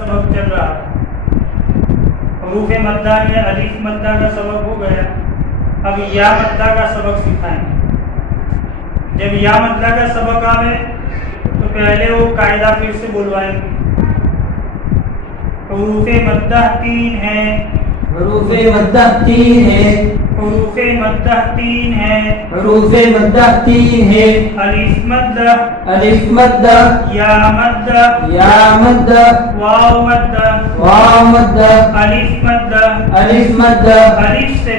सबक चल रहा है। हरूफ मद्दा में अलिफ मद्दा का सबक हो गया। अब या मद्दा का सबक सिखाएंगे। जब या मद्दा का सबक आवे तो पहले वो कायदा फिर से बुलवाएंगे। हरूफ मद्दा 3 है। हरूफ मद्दा 3 है। हरूफ मद्दा 3 है। हरूफ मद्दा 3 है। अलिफ मद्दा, अलिफ मद्दा, या मद्दा, या मद्दा, वाव मद्दा, वाव मद्दा, अलिफ मद्दा। अलिफ मद्दा। अलिफ से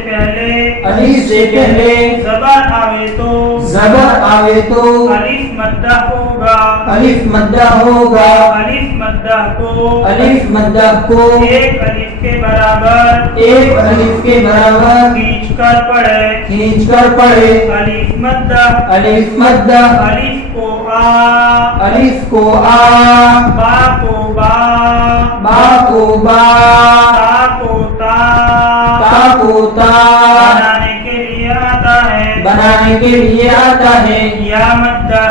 पहले ज़बर आवे तो ज़बर आवे तो अलिफ मद्दा होगा। अलिफ मद्दा होगा। अलिफ मद्दा को एक अलिफ के बराबर खींच कर पढ़े। अलिफ मद्दा, अलिफ मद्दा, अलिफ को आ, बा को बा, ता को ता बनाने के लिए आता है। या मद्दा,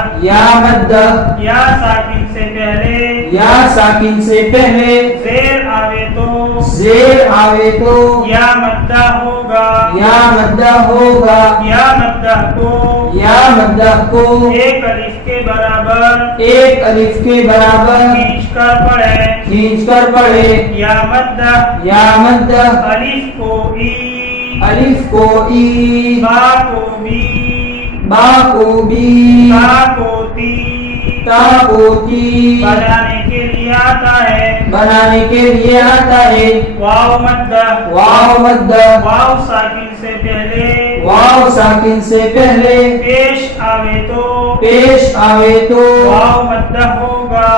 या साकिन से पहले ज़ेर आवे तो या मद्दा होगा। या मद्दा को एक अलिफ के बराबर खींच कर पढ़े। या मद्दा, अलिफ को ई, बा को बी, ता को ती बनाने के लिए आता है। वाव मद्दा, वाव साकिन से पहले पेश आवे तो वाव मद्दा होगा।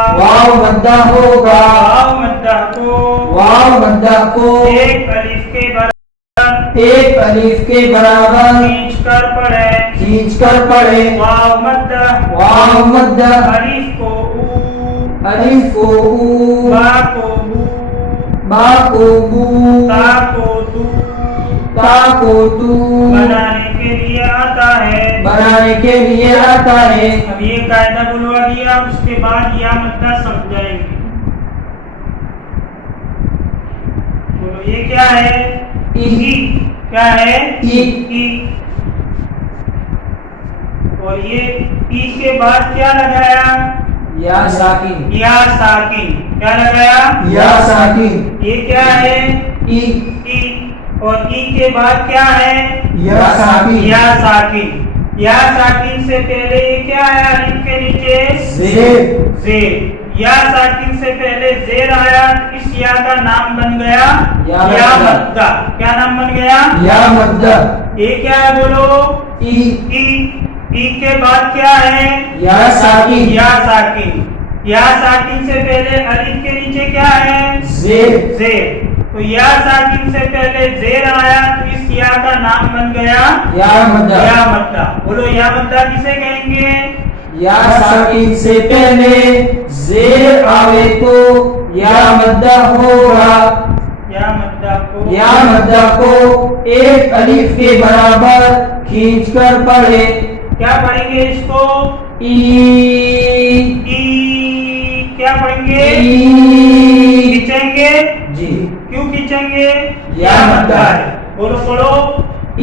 वाव मद्दा को एक अलिफ के बराबर खींच कर पढ़े। वाव मद्दा, अलिफ को ऊ, बा को बू, ता को तू बनाने के लिए आता है। अब ये कायदा बुलवा दिया, उसके बाद या मद्दा समझाएंगे। बोलो ये क्या है? ई। क्या है? ई। और ये ई के बाद क्या लगाया? या साकिन। क्या लगाया? या साकिन। ये क्या है? ई। और ई के बाद क्या है? या साकिन। या साकिन से पहले ये क्या है? अलिफ के नीचे ज़ेर। या साकिन से पहले ज़ेर आया, इस या का नाम बन गया या मद्दा। क्या नाम बन गया? या मद्दा। ये क्या है बोलो? ई के बाद क्या है? या साकिन। या साकिन से पहले अलिफ के नीचे क्या है? ज़ेर। तो या साकिन से पहले ज़ेर आया, तो इस या का नाम बन गया या मद्दा। बोलो या मद्दा किसे कहेंगे? या साकिन से पहले ज़ेर आवे तो या मद्दा होगा। या मद्दा को एक अलिफ के बराबर खींच कर पढ़े। क्या पढ़ेंगे इसको? ई। क्या पढ़ेंगे? खींचेंगे जी। क्यों खींचेंगे? या मद्दा है। बोलो पढ़ो ई।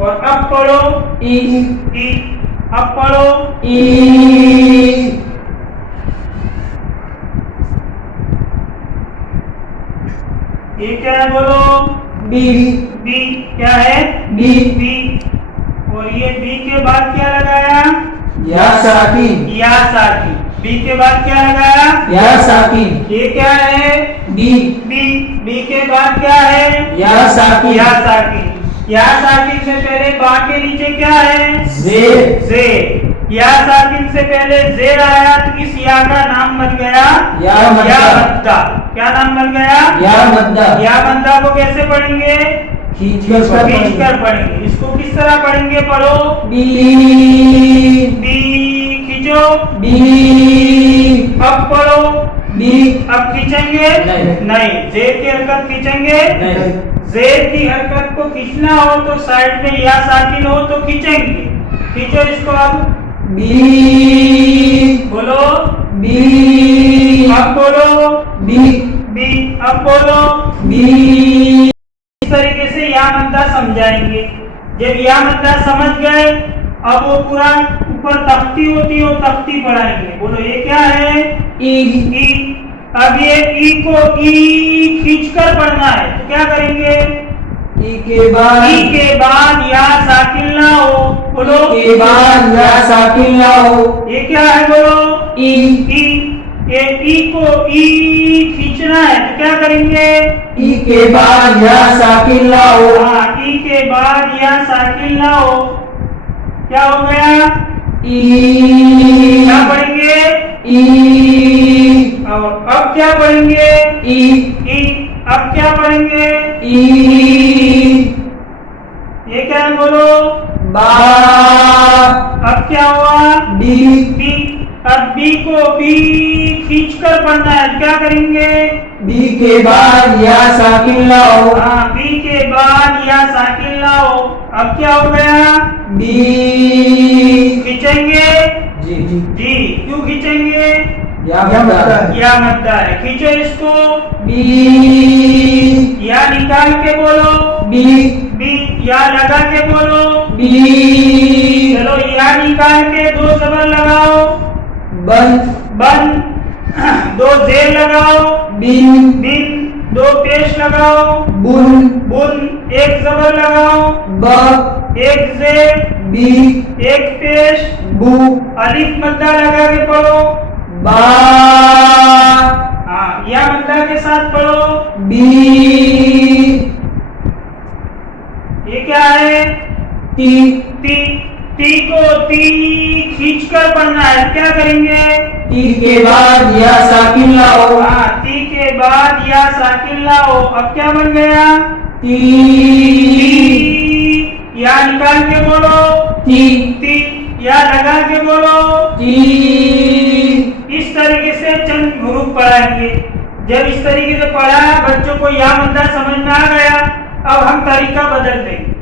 और अब पढ़ो ई। अब पढ़ो ई। ये क्या है बोलो? बी। क्या है? बी। और ये बी के बाद क्या लगाया? या साकिन। बी के बाद क्या लगाया? या साकिन। ये क्या है? बी के बाद क्या है? या साकिन। या साकिन से पहले बा के नीचे क्या है? ज़ेर। या साकिन से पहले ज़ेर आया, तो इस या का नाम बन गया या मद्दा। क्या नाम बन गया? या मद्दा को कैसे पढ़ेंगे? खींच कर पढ़ेंगे। इसको किस तरह पढ़ेंगे? पढ़ो बी। खींचो बी। अब पढ़ो बी। अब खींचेंगे नहीं। ज़ेर की हरकत खींचेंगे नहीं। ज़ेर की हरकत को खींचना हो तो साइड में या साकिन हो तो खींचेंगे। खींचो इसको। अब बी। बोलो बी। अब बोलो अब बोलो बी। इस तरीके से या मद्दा समझाएंगे। जब या मद्दा समझ गए, अब वो पूरा ऊपर तख्ती होती है, वो तख्ती पढ़ाएंगे। बोलो ये क्या है? ई। अब ये ई को ई खींचकर पढ़ना है, तो क्या करेंगे? ई के बाद या साकिन लाओ। बोलो के बाद या साकिन लाओ। ये क्या है? बोलो ई। ये ई को ई खींचना है, तो क्या करेंगे? ई के बाद या साकिन लाओ। हाँ, ई के बाद या साकिन लाओ। क्या हो गया? ई। क्या पढ़ेंगे? ई। और अब क्या पढ़ेंगे? ई। अब क्या पढ़ेंगे? ई। ये क्या है? बोलो बा। अब क्या हुआ? बी। अब बी को बी खींचकर पढ़ना है, क्या करेंगे? बी के बाद या साकिन लाओ। हाँ, बी के बाद या साकिन लाओ। अब क्या हो गया? बी। खींचेंगे जी। जी। क्यों खींचेंगे? या मद्दा। या मद्दा है, खींचो इसको। बी। या निकाल के बोलो बी। या लगा के बोलो बी। चलो या निकाल के दो जबर लगाओ। बन। दो जेल लगाओ। बिन। दो पेश लगाओ। बुन। एक जबर लगाओ। ब। एक जेल। बी। एक पेश। बू। अलिफ मद्दा लगा के पढ़ो। बा। हाँ, या मद्दा के साथ पढ़ो। बी। ये क्या है? ती को ती खींचकर पढ़ना है, क्या करेंगे? ती के बाद या साकिन लाओ। हाँ, ती के बाद या साकिन लाओ। अब क्या बन गया? ती। या निकाल के बोलो ती। या लगा के बोलो ती। इस तरीके से चंद हरूफ पढ़ाएंगे। जब इस तरीके से पढ़ा, बच्चों को या मद्दा समझ में आ गया, अब हम तरीका बदल देंगे।